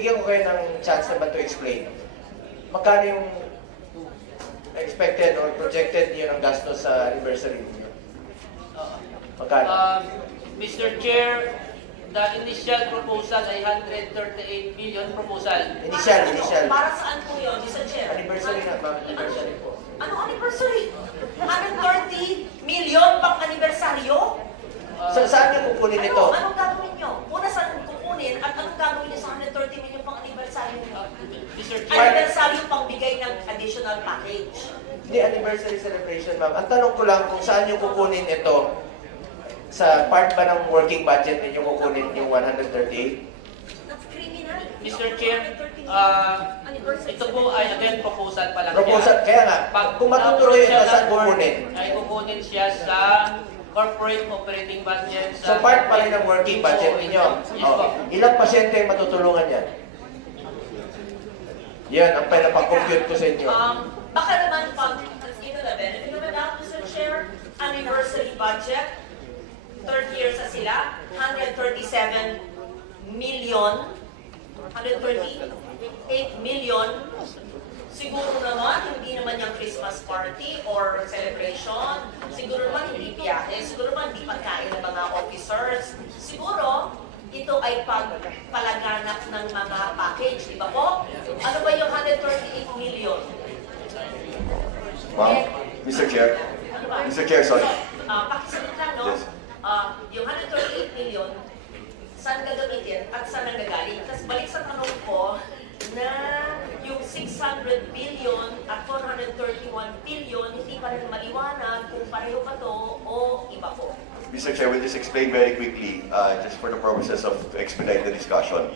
bigyan ko kayo ng chance naman to explain. Magkano yung expected or projected niyo ng gastos sa anniversary niyo? Magkano? Mr. Chair, the initial proposal ay 138 million proposal. Initial. Para saan po yun, Mr. Chair? Anniversary na, ma'am. Anniversary po. Ano anniversary? 130 million pang anibersaryo? Saan niyo kukunin ito? Anong gagawin niyo? Una saan kukunin at anong gagawin niyo sa 130 million pang anibersaryo niyo? Mr. Chair, Anibersaryo pang bigay ng additional package. Hindi anniversary celebration, ma'am. Ang tanong ko lang kung saan niyo kukunin ito. Sa part ba ng working budget ninyo kukunin yung 138? That's criminal. Mr. Chair, ito po ay again proposal pa lang Proposal, siya. kaya nga, kung matutuloy ito, saan kukunin? Ay kukunin siya sa corporate operating budget. So part pa rin ng working budget ninyo. Yes po. Ilang pasyente ang matutulungan yan? Yan, ang pinapakompute ko sa inyo. Baka naman pag, ito na benefit naman na, Mr. Chair, anniversary budget, third year sa sila, 137 million, 138 million. Siguro naman, hindi naman yung Christmas party or celebration. Siguro naman hindi biyahe. Siguro naman hindi pagkain ng mga officers. Siguro, ito ay pagpalaganap ng mga package, di ba po? Ano ba yung 138 million? Ma'am, Mr. Chair. Ano ba? Mr. Chair, sorry. Pakisagot lang, no? Yes. Yung 138 million, saan gagamitin at saan nanggagaling? Tapos balik sa tanong ko na yung 600 billion at 431 billion, hindi pa rin maliwanag kung pareho ba to o iba po. Mr. Chair, we'll just explain very quickly, just for the purposes of expedite the discussion.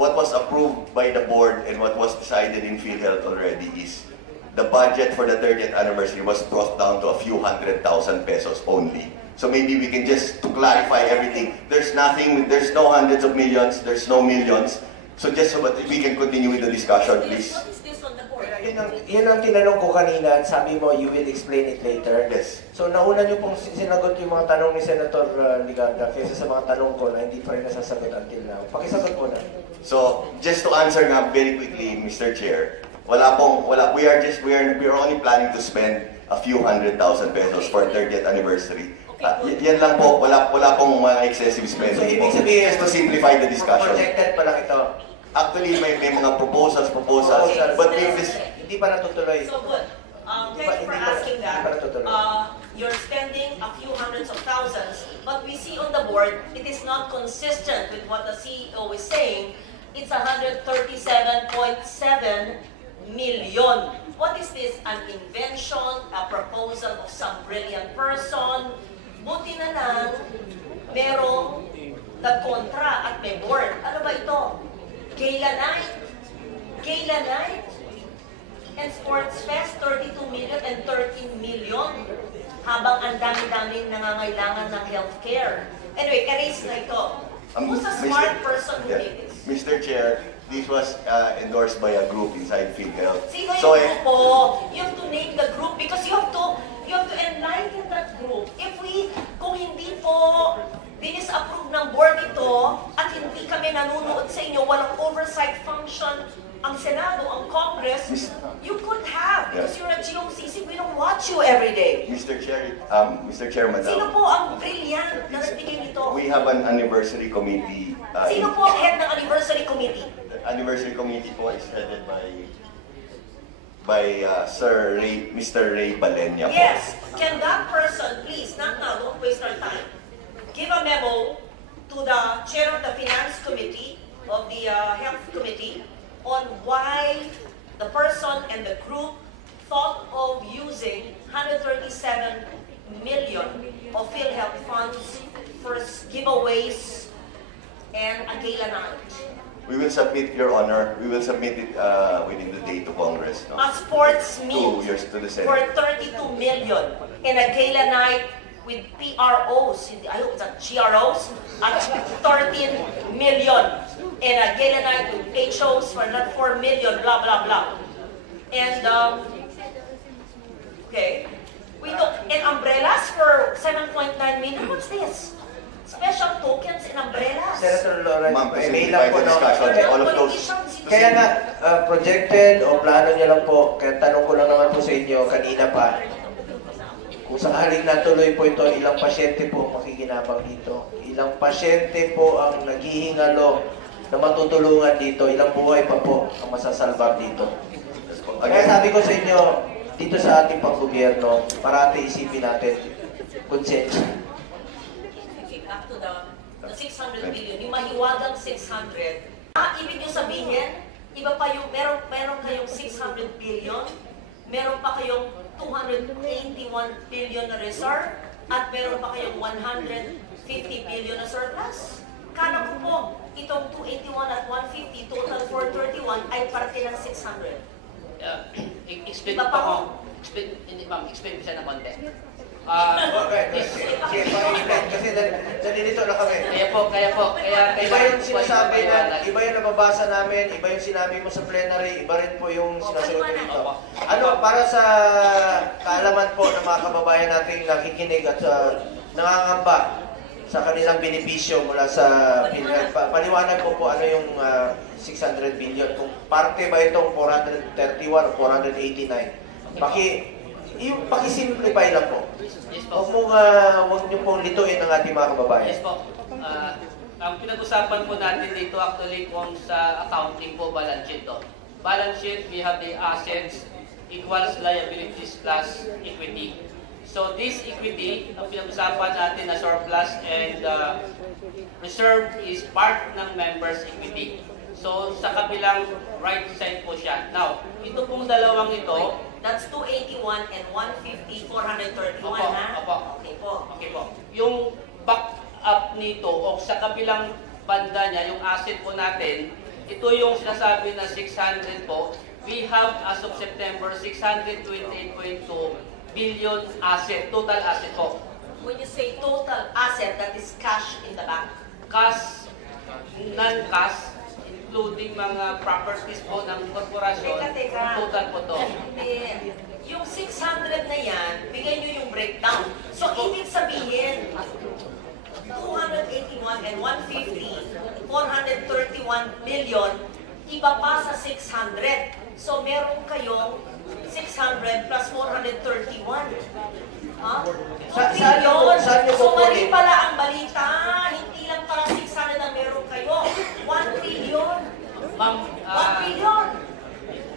What was approved by the board and what was decided in PhilHealth already is the budget for the 30th anniversary was brought down to a few 100,000 pesos only. So maybe we can just, to clarify everything, there's nothing, there's no hundreds of millions, there's no millions. So just so that we can continue with the discussion, please. What is this on the board? Yun ang tinanong ko kanina at sabi mo, you will explain it later. Yes. So nauna niyo pong sinagot yung mga tanong ni Senator Ligarda kaysa sa mga tanong ko na hindi pa rin nasasagot until now. Pakisagot mo na. So just to answer nga very quickly, Mr. Chair, we are only planning to spend a few 100,000 pesos for 30th anniversary. Yan lang po, wala pong mga excessive spending. So ibig po. sabihin, Just to simplify the discussion. projected pa lang ito. Actually, may mga proposals, but Hindi pa natutuloy. So good. Thank you for asking that. Hindi pa natutuloy. You're spending a few hundreds of thousands, but we see on the board, it is not consistent with what the CEO is saying. It's 137.7 million. What is this? An invention, a proposal of some brilliant person? Buti na lang, merong nagkontra at may board. Ano ba ito? Gala night and Sports Fest, 32 million and 13 million. Habang ang dami-daming nangangailangan ng healthcare. Anyway, erase na ito. Who's a smart person who did this? Mr. Chair, this was endorsed by a group inside PhilHealth. Sino yung grupo? You have to name the group because you have to enlighten that group. Kung hindi po dinis-approve ng board ito at hindi kami nanonood sa inyo, walang oversight function ang Senado, ang Congress, you could have because you're a GOCC, we don't watch you every day. Mr. Chair, Madam. Sino po ang brilliant na nagbigay nito? We have an anniversary committee. Sino po ang head ng anniversary committee? The anniversary committee po is headed by Mr. Ray Balenya. Yes. Can that person, please, not now, don't waste our time, give a memo to the chair of the finance committee, of the health committee, on why the person and the group thought of using 137 million of PhilHealth funds for giveaways and a gala night. We will submit, Your Honor, we will submit it within the day to Congress. No? A sports meet 2 years to the for Senate. 32 million and a gala night with PROs, I hope it's a GROs, at 13 million. And a gala night with HOs for not 4 million, blah, blah, blah. And, okay. And umbrellas for 7.9 million. What's this? special tokens and umbrellas. Senator Lawrence, Ma'am, kasi may divide lang po, the no? discussion. All of those. Kaya nga, projected o plano niya lang po, kaya tanong ko lang naman po sa inyo kanina pa, kung sakaling natuloy po ito, ilang pasyente po ang makikinabang dito? Ilang pasyente po ang naghihingalo na matutulungan dito? Ilang buhay pa po ang masasalbar dito? Kaya sabi ko sa inyo, dito sa ating panggobyerno, parati isipin natin, konsensya. Okay, back to the 600 billion, yung mahiwagang 600. Ibig nyo sabihin, iba pa yung, meron kayong 600 billion, meron pa kayong 281 billion na reserve, at meron pa kayong 150 billion na surplus. Kala ko po, itong 281 at 150, total 431 ay parte ng 600. Explain Iba po pa ako. ho. Explain ko siya ng konti. Okay, sige, pag-explain kasi nalilito na kami. Kaya Iba yung sinasabi na, iba yung nababasa namin, iba yung sinabi mo sa plenary, iba rin po yung sinasabi ko dito. Ano, para sa kaalaman po ng mga kababayan nating nakikinig at nangangamba sa kanilang benepisyo mula sa PhilHealth, paliwanag po ano yung 600 billion. Kung parte ba itong 431 o 489? Paki-simplify lang po. Yes po. Huwag niyo pong lituin ang ating mga kababayan. Yes po. Ang pinag-usapan po natin dito actually kung sa accounting po balance sheet to. Balance sheet, we have the assets equals liabilities plus equity. So this equity, ang pinag-usapan natin na surplus and reserve is part ng members' equity. So sa kabilang right side po siya. Now, ito pong dalawang ito, That's 281 and 150, 431 Opo, ha? opo. Okay po. okay po, yung back up nito o sa kabilang banda niya, yung asset po natin, ito yung sinasabi na 600 po, we have as of September 628.2 billion asset, total asset po. When you say total asset, that is cash in the bank. Cash, non-cash, including mga properties po ng korporasyon, Teka. total po to. Yung 600 na yan, bigay nyo yung breakdown. So, ibig sabihin, 281 and 150, 431 billion, iba pa sa 600. So, meron kayong 600 plus 431. Ha? Saan niyo So, kukunin? mali pala ang balita. Hindi lang pala 600 ang meron kayo. 1 trillion. Ma'am, 1 trillion.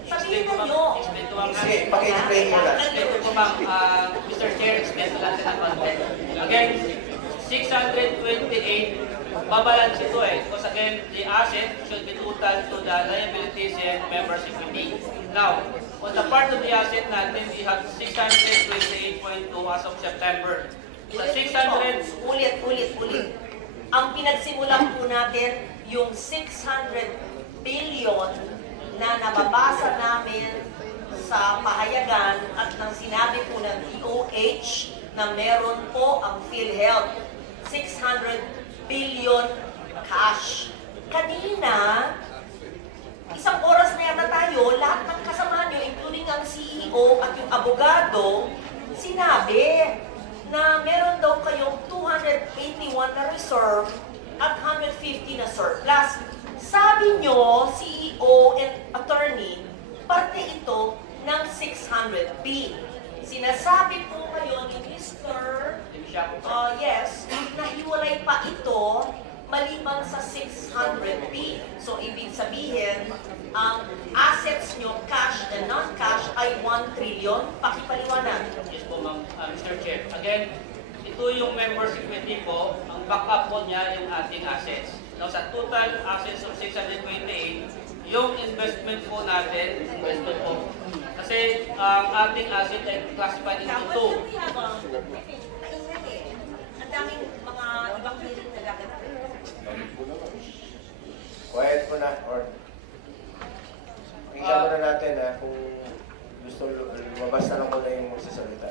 Sabihin na nyo. explain ko ma'am. Sige, paki-explain mo na. Explain ko ma'am, Mr. Chair, explain ko lang sa content. Again, 628, babalance ito eh. Because again, the asset should be total to the liabilities and members' equity. Now, on the part of the asset natin, we have 628.2 as of September. Sa 600, Ulit. Ang pinagsimulan po natin, yung 600 billion na nababasa namin sa pahayagan at nang sinabi po ng DOH na meron po ang PhilHealth. 600 billion cash. Kanina, isang oras na yata tayo, lahat ng kasama nyo, including ang CEO at yung abogado, sinabi na meron daw kayong 281 na reserve at 150 na surplus. Sabi nyo, CEO and attorney, parte ito ng 600B. Sinasabi po kayo ni Mr. Yes, nahiwalay pa ito maliban sa 600B. So, ibig sabihin, ang assets nyo, cash and non-cash, ay 1 trillion. Pakipaliwanag. yes po ma'am, Mr. Chair. Again, ito yung members' equity po, ang backup po niya yung ating assets. Now, sa total assets of 628, yung investment po natin, investment po. Kasi ang ating asset ay classified into two. Ang daming mga ibang hearing na gaganap. Quiet mo na, or tingnan muna natin kung gusto lumabas na lang muna yung magsasalita.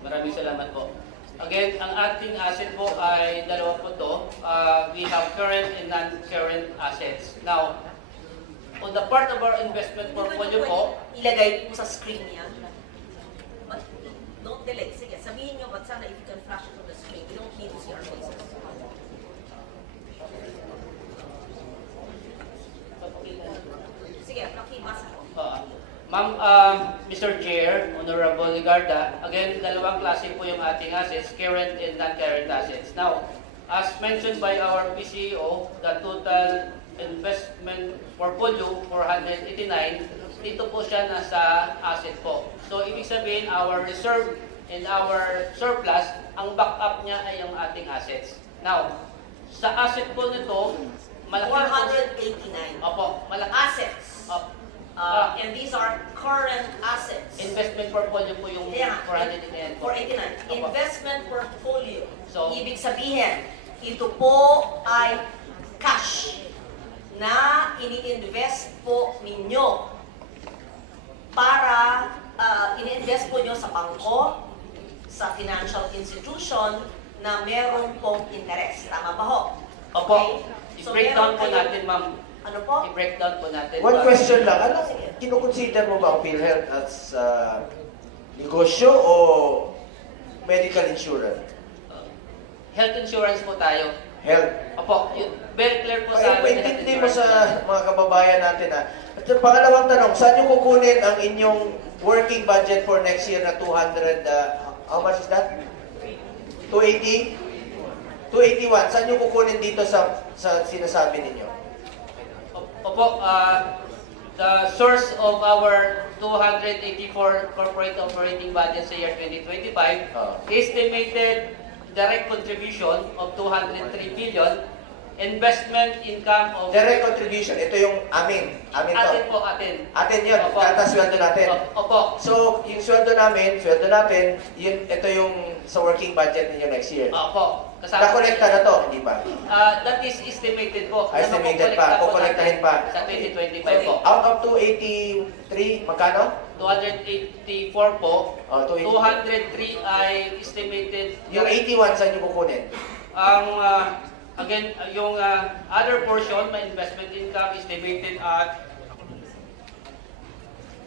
Maraming salamat po. Again, ang ating asset po ay dalawa po to. We have current and non-current assets. Now, on the part of our investment portfolio po, Ilagay mo sa screen niya. Don't delay. Sige, sabi sabihin nyo, but sana if you can flash it on the screen, we don't need to see our faces. Sige, pakibasa ko. Ma'am, Mr. Chair, Honorable Ligarda, again, dalawang klase po yung ating assets, current and non-current assets. Now, as mentioned by our PCO, the total investment portfolio, 489, dito po siya nasa asset po. So, ibig sabihin, our reserve and our surplus, ang backup niya ay ang ating assets. Now, sa asset po nito, malaki po. 489. Opo, malaki. Assets. Opo. And these are current assets. Investment portfolio po yung Yeah, 489 po. 489. Opo. Investment portfolio. So, Ibig sabihin, ito po ay cash na ini-invest po ninyo para ini-invest po nyo sa bangko, sa financial institution na meron pong interest. Tama ba ho? Opo. Okay? So, I-breakdown meron po kayo- natin, ma'am. Ano po? I-breakdown po natin. One question lang, ano, kinukonsider mo ba ang PhilHealth as negosyo o medical insurance? Health insurance po tayo. Health. Opo, very clear po sa amin. Paintindi mo sa mga kababayan natin ha. At yung pangalawang tanong, saan nyo kukunin ang inyong working budget for next year na 200, how much is that? 280? 281. Saan nyo kukunin dito sa sinasabi ninyo? Opo, the source of our 284 corporate operating budget sa year 2025, estimated direct contribution of 203 billion, investment income of... Direct contribution, ito yung amin. Amin to. Atin po, atin. Atin yun, Opo. sweldo natin. Opo. So, yung sweldo natin, yun, ito yung sa working budget ninyo next year. Opo. Nakolekta na to, hindi ba? That is estimated po. Estimated pa, kukolektahin pa. Sa 2025 po. Out of 283, magkano? 284 po. 283. 203 ay estimated. Yung 81, saan nyo kukunin? Ang, again, yung other portion, my investment income estimated at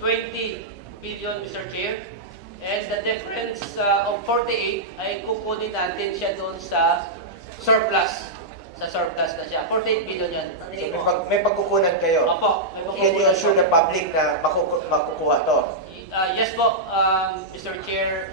20 billion, Mr. Chair. And the difference of 48 ay kukunin natin siya doon sa surplus. Sa surplus na siya. 48 billion yun. So, may pagkukunan kayo. Opo. May Can you pagkukunan assure po. the public na makukuha to? Yes po, Mr. Chair.